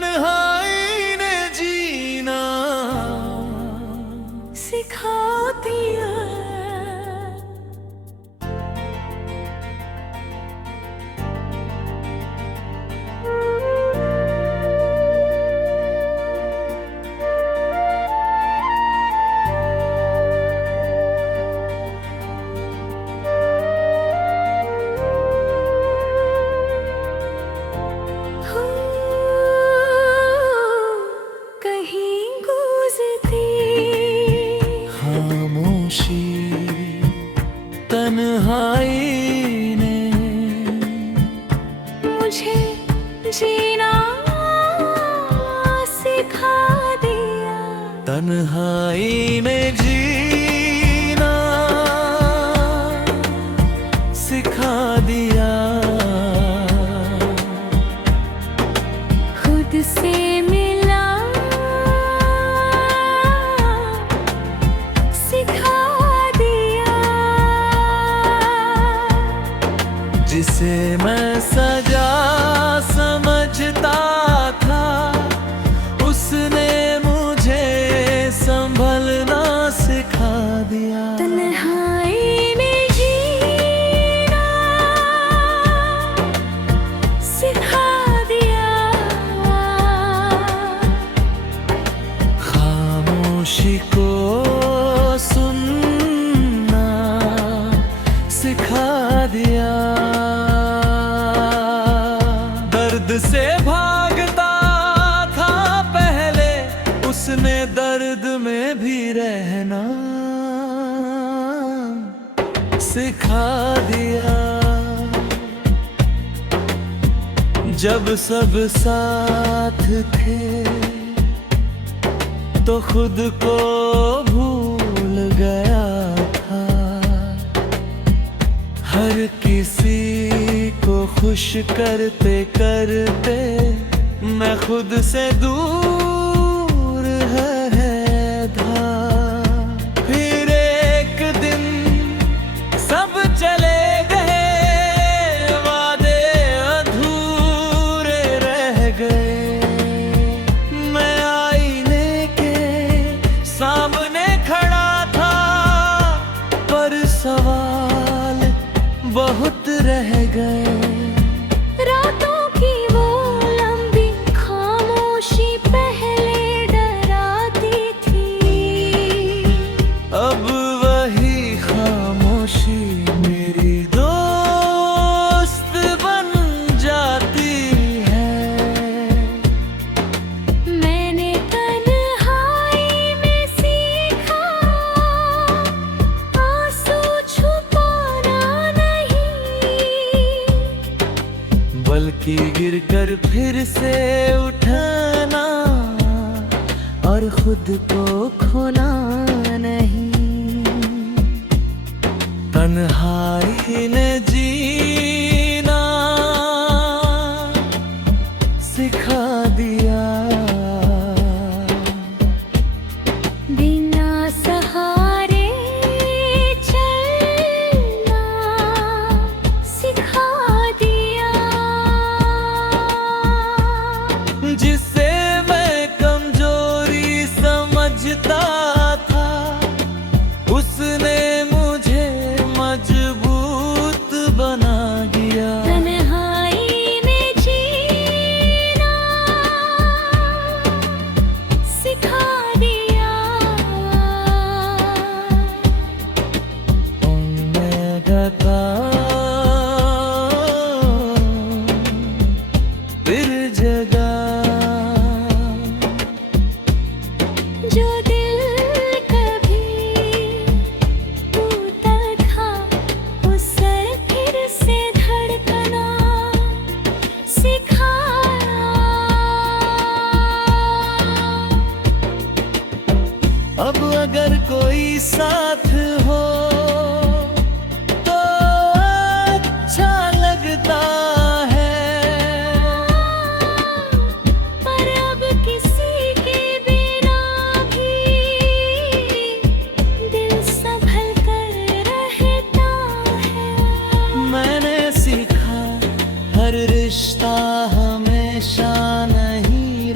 तन्हाई ने जीना सिखा दिया। तन्हाई ने मुझे जीना सिखा दिया। तन्हाई ने जीना सिखा दिया। खुद से मिला सिखा दिया। जिसे मैं सजा समझता था उसने मुझे संभलना सिखा दिया। तन्हाई में जीना सिखा दिया। खामोशी को सुनना सिखा दिया। दर्द से भागता था पहले उसने दर्द में भी रहना सिखा दिया। जब सब साथ थे तो खुद को भूल गया था। हर किसी को खुश करते करते मैं खुद से दूर था। फिर एक दिन सब चले गए, वादे अधूरे रह गए। मैं आईने के सामने खड़ा था पर सवाल बहुत रह गए। रातों की वो लंबी खामोशी पहले डराती थी। अब वही खामोशी मेरी दोस्त बन जाती है। मैंने तन्हाई में सीखा आंसू छुपाना नहीं, बल्कि गिरकर फिर से उठना और खुद को खोना नहीं। तन्हाई ने जीना सिखा दिया। बिना सहारे चलना सिखा दिया। जिसे मैं कमजोरी समझता था उसने मुझे मजबूत बना दिया। तन्हाई में जीना सिखा दिया। ओमेगा का फिर जगा जो दिल कभी टूटा था उस फिर से धड़कना सिखाया। अब अगर कोई साथ हो तो अच्छा लगता है। पर अब किसी के बिना भी दिल संभल कर रहता है। मैंने सीखा हर रिश्ता हमेशा नहीं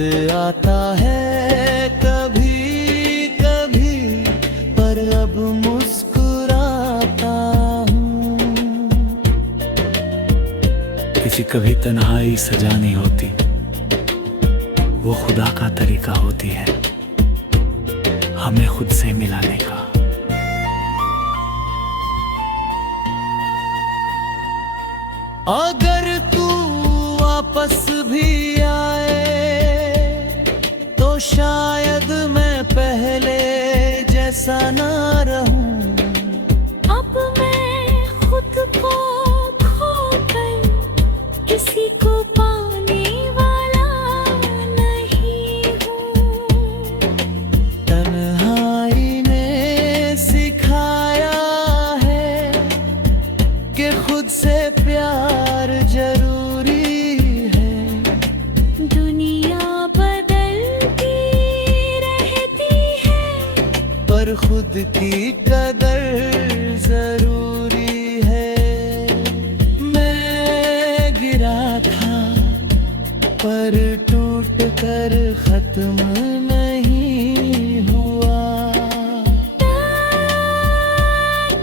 खुद आता है कभी कभी, पर अब मुस्कुराता हूँ। किसी कभी तन्हाई सजा नहीं होती, वो खुदा का तरीका होती है हमें खुद से मिलाने का। अगर तू वापस भी आए तो शायद मैं पहले जैसा ना रहूं। अब मैं खुद को खोकर किसी को पाने वाला नहीं हूँ। तन्हाई ने सिखाया है कि खुद से प्यार जरूरी है। दुनिया बदलती रहती है, पर खुद की कदर जरूरी है। मैं गिरा था पर टूट कर खत्म नहीं हुआ।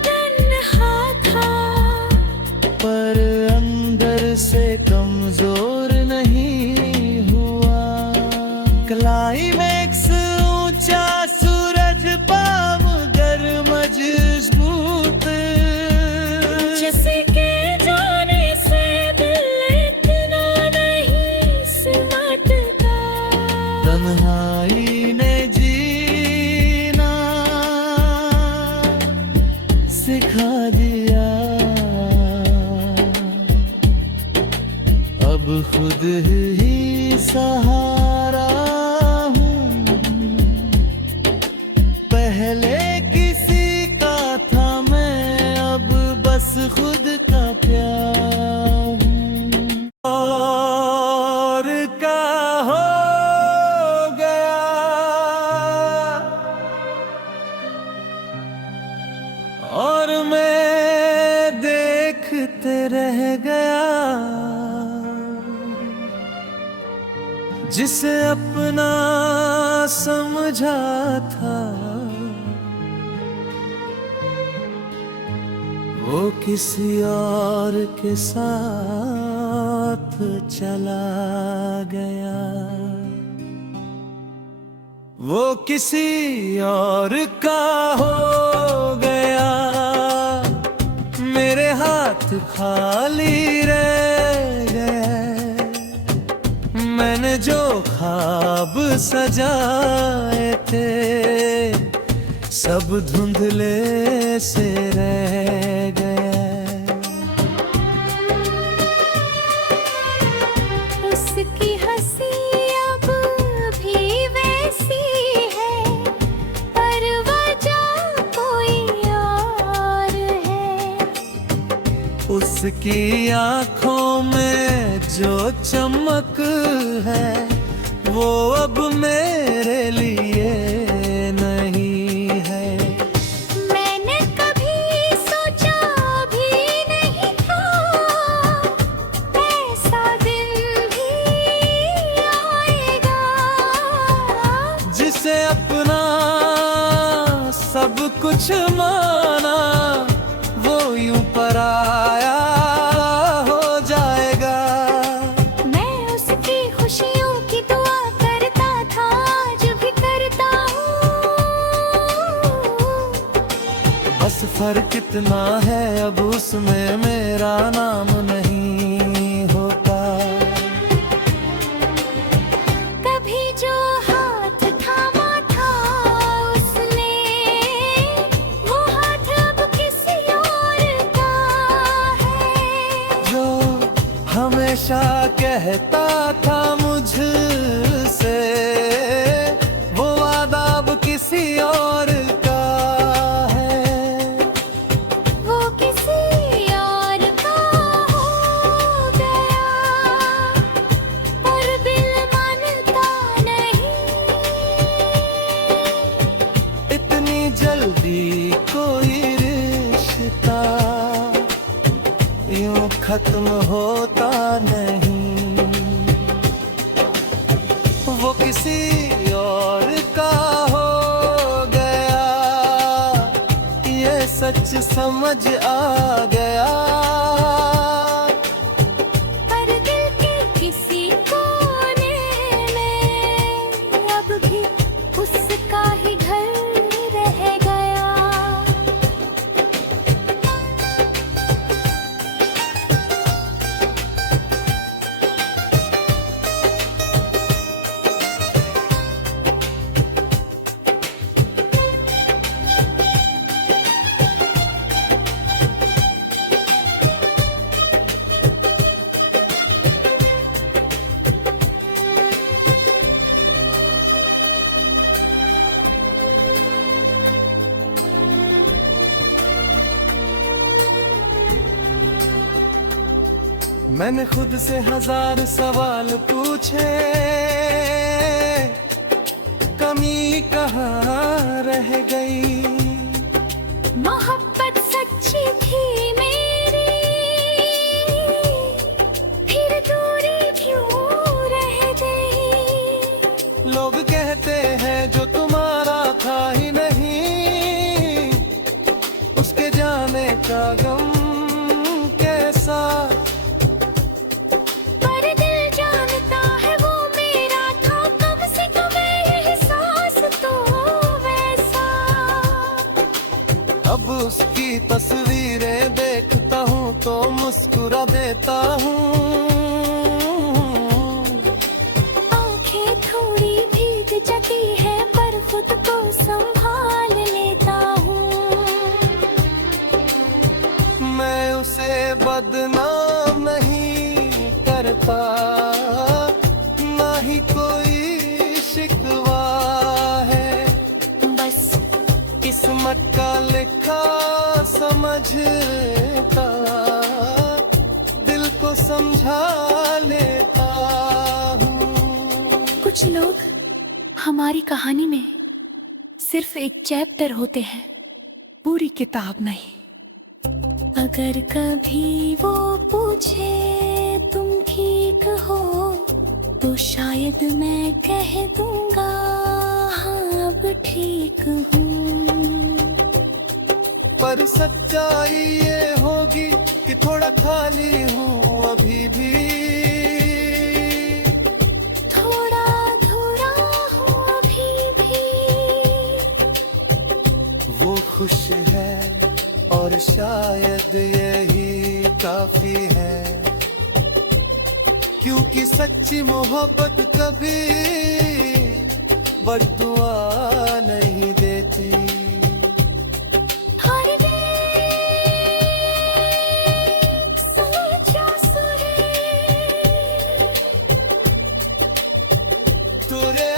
तन्हा था पर अंदर से कमजोर नहीं हुआ। क्लाइमैक्स ऊंचा सूरज पाम गर मजबूत, जिसके जाने से दिल इतना नहीं सिमटता। तन्हाई ने जीना सिखा दिया। अब खुद ही सहारा हूँ। पहले किसी का था मैं, अब बस खुद का प्यार हूँ। और क्या हो गया, और मैं देखते रह गया। जिसे अपना समझा था वो किसी और के साथ चला गया। वो किसी और का हो गया। मेरे हाथ खाली रह गए। मैंने जो ख्वाब सजाए थे सब धुंधले से रह गए। उसकी हंसी अब भी वैसी है, पर वजह कोई और है। उसकी आंखों में जो चमक है वो अब मेरे लिए नहीं है। मैंने कभी सोचा भी नहीं था ऐसा दिन भी आएगा। जिसे अपना सब कुछ माना वो यूं पराया हो जाएगा। मैं उसकी खुशियों की दुआ करता था, आज भी करता हूँ। बस फर्क इतना है अब उसमें मेरा नाम नहीं होता। कभी जो हाथ थामा था उसने, वो हाथ अब किसी और का है। जो हमेशा कहता था मुझसे वो वादा अब किसी और का है। वो किसी और का हो किसी और का हो गया, ये सच समझ आ गया। पर दिल के किसी कोने में अब भी उसका ही घर रह गया। मैंने खुद से 1000 सवाल पूछे, कमी कहाँ रह गई। मोहब्बत सच्ची थी मेरी, फिर दूरी क्यों रह गई। लोग कहते हैं जो तुम्हारा था ही नहीं, उसके जाने का गम कैसा। पर दिल जानता है वो मेरा था, कम से कम एहसास तो वैसा। अब उसकी तस्वीरें देखता हूँ तो मुस्कुरा देता हूँ। आंखें थोड़ी भीग जाती है पर खुद को संभाल लेता हूँ। मैं उसे बदनाम नहीं करता, ना ही कोई शिकवा है। बस किस्मत का लिखा समझता, दिल को समझा लेता हूँ। कुछ लोग हमारी कहानी में सिर्फ एक चैप्टर होते हैं, पूरी किताब नहीं। अगर कभी वो पूछे तुम ठीक हो, तो शायद मैं कह दूंगा हाँ अब ठीक हूँ। पर सच्चाई ये होगी कि थोड़ा खाली हूँ अभी भी, थोड़ा अधूरा हूँ अभी भी। वो खुश है और शायद यही काफी है, क्योंकि सच्ची मोहब्बत कभी बद्दुआ नहीं देती। हर एक सोचा सुरे, तुरे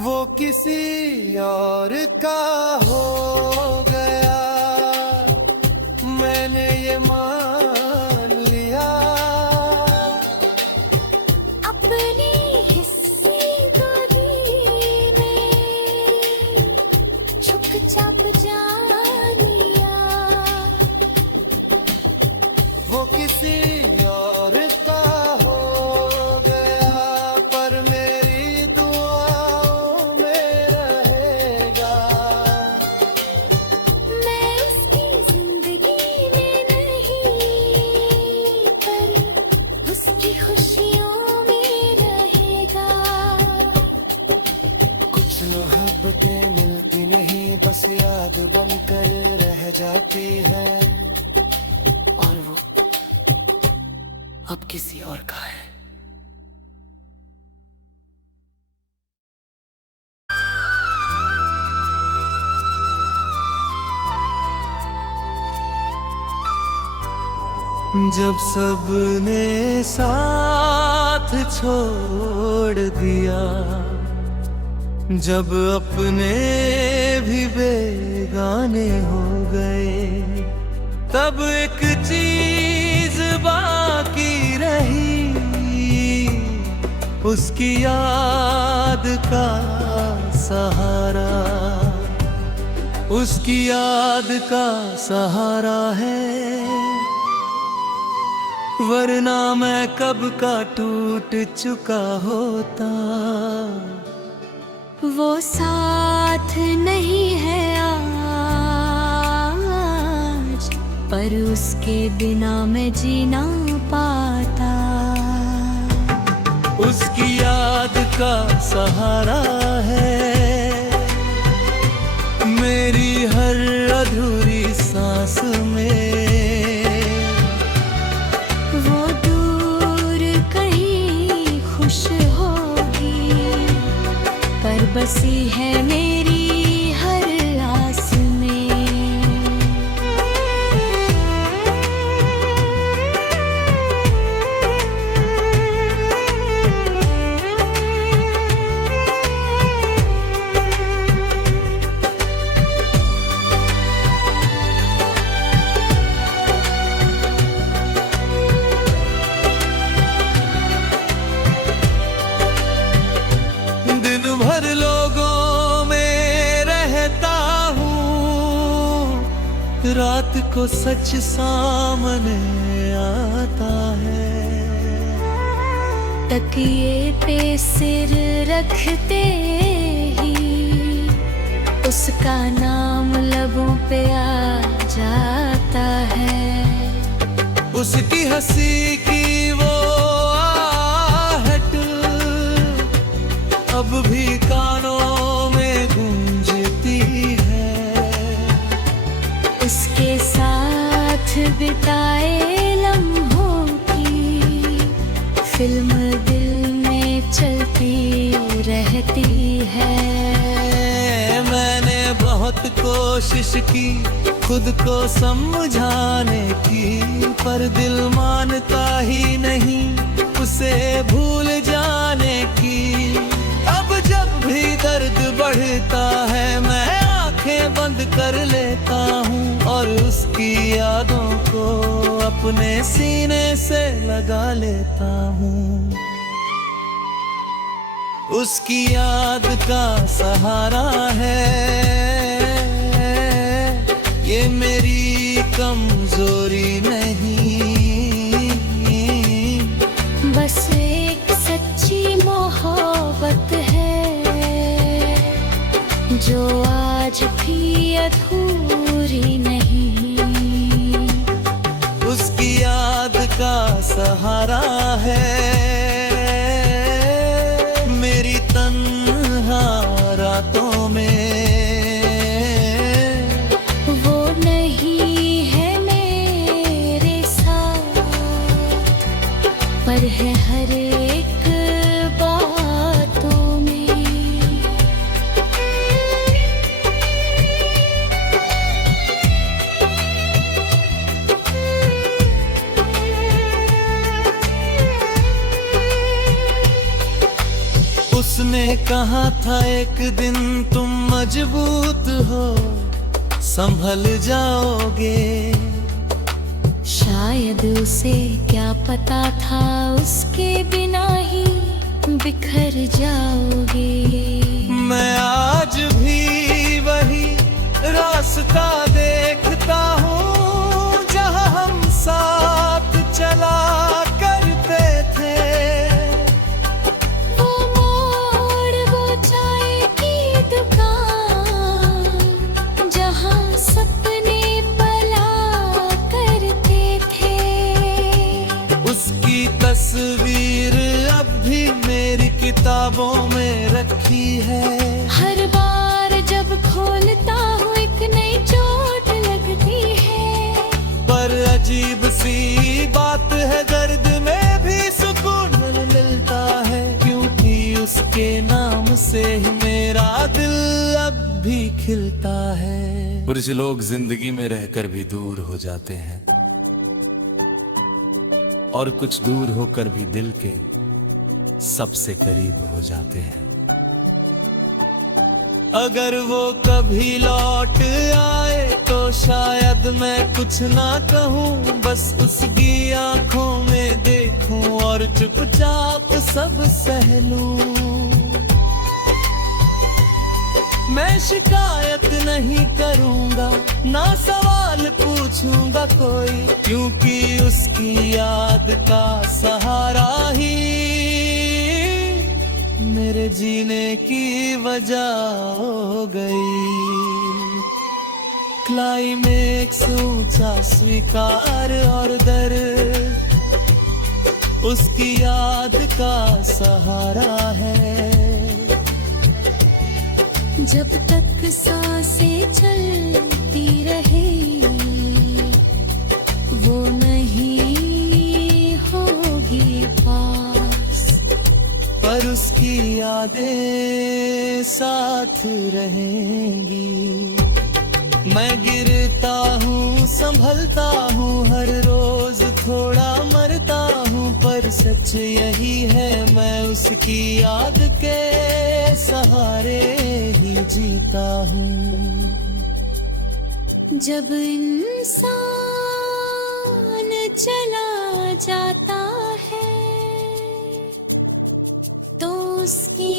वो किसी और का हो गया, मैंने ये मान लिया। अपनी हिस्सी दूरी में चुपचाप जान लिया। वो किसी और का हो गया, पर मेरी दुआओं में रहेगा। मैं उसकी जिंदगी में नहीं, पर उसकी खुशियों में रहेगा। कुछ मोहब्बतें मिलती नहीं, बस याद बनकर रह जाती है, और वो अब किसी और का है। जब सबने साथ छोड़ दिया, जब अपने भी बेगाने हो गए, तब एक चीज बाकी रही, उसकी याद का सहारा। उसकी याद का सहारा है, वरना मैं कब का टूट चुका होता। वो साथ नहीं है आज, पर उसके बिना मैं जी ना पाता। उसकी याद का सहारा है, मेरी हर अधूरी सांस में। वो दूर कहीं खुश होगी, पर बसी है मेरी हर आस में। दिन भर लोगों में रहता हूँ, रात को सच सामने आता है। तकिए पे सिर रखते ही उसका नाम लबों पे आ जाता है। उसकी हंसी की वो आहट अब भी कानों में गूंजती है। उसके साथ बिताए लम्हों की फिल्म दिल में चलती रहती है। मैंने बहुत कोशिश की खुद को समझाने की, पर दिल मानता ही नहीं उसे भूल जाने की। अब जब भी दर्द बढ़ता है मैं आंखें बंद कर लेता हूँ, और उसकी यादों को अपने सीने से लगा लेता हूँ। उसकी याद का सहारा है, ये मेरी कमजोरी नहीं। बस एक सच्ची मोहब्बत है, जो आज भी अधूरी नहीं। उसकी याद का सहारा है, मेरी तन्हा रातों में। वो नहीं है मेरे साथ, पर है हर एक बातों में। उसने कहा था एक दिन तुम मजबूत हो, संभल जाओगे। शायद उसे क्या पता था उसके बिना ही बिखर जाओगे। मैं आज भी वही रास्ता देखता हूँ, जहाँ हम साथ चला करते थे। वो मोड़, वो चाय की दुकान, जहाँ सपने पला करते थे। उसकी तस्वीर अब भी मेरी किताबों में रखी है। हर बार जब खोलता हूँ एक नई चोट लगती है। पर अजीब सी बात है, दर्द में भी सुकून मिलता है, क्योंकि उसके नाम से ही मेरा दिल अब भी खिलता है। कुछ लोग जिंदगी में रहकर भी दूर हो जाते हैं, और कुछ दूर होकर भी दिल के सबसे करीब हो जाते हैं। अगर वो कभी लौट आए तो शायद मैं कुछ ना कहूँ, बस उसकी आंखों में देखूं और चुपचाप सब सह लूं। मैं शिकायत नहीं करूंगा, ना सवाल पूछूंगा कोई, क्योंकि उसकी याद का सहारा ही मेरे जीने की वजह हो गई। क्लाइमेक्स ऊंचा स्वीकार और दर्द उसकी याद का सहारा है। जब तक सांसें चलती रहे वो नहीं होगी पास, पर उसकी यादें साथ रहेंगी। मैं गिरता हूँ संभलता हूँ, हर रोज थोड़ा मरता हूँ, पर सच यही है मैं उसकी याद के सहारे ही जीता हूँ। जब इंसान चला जाता है तो उसकी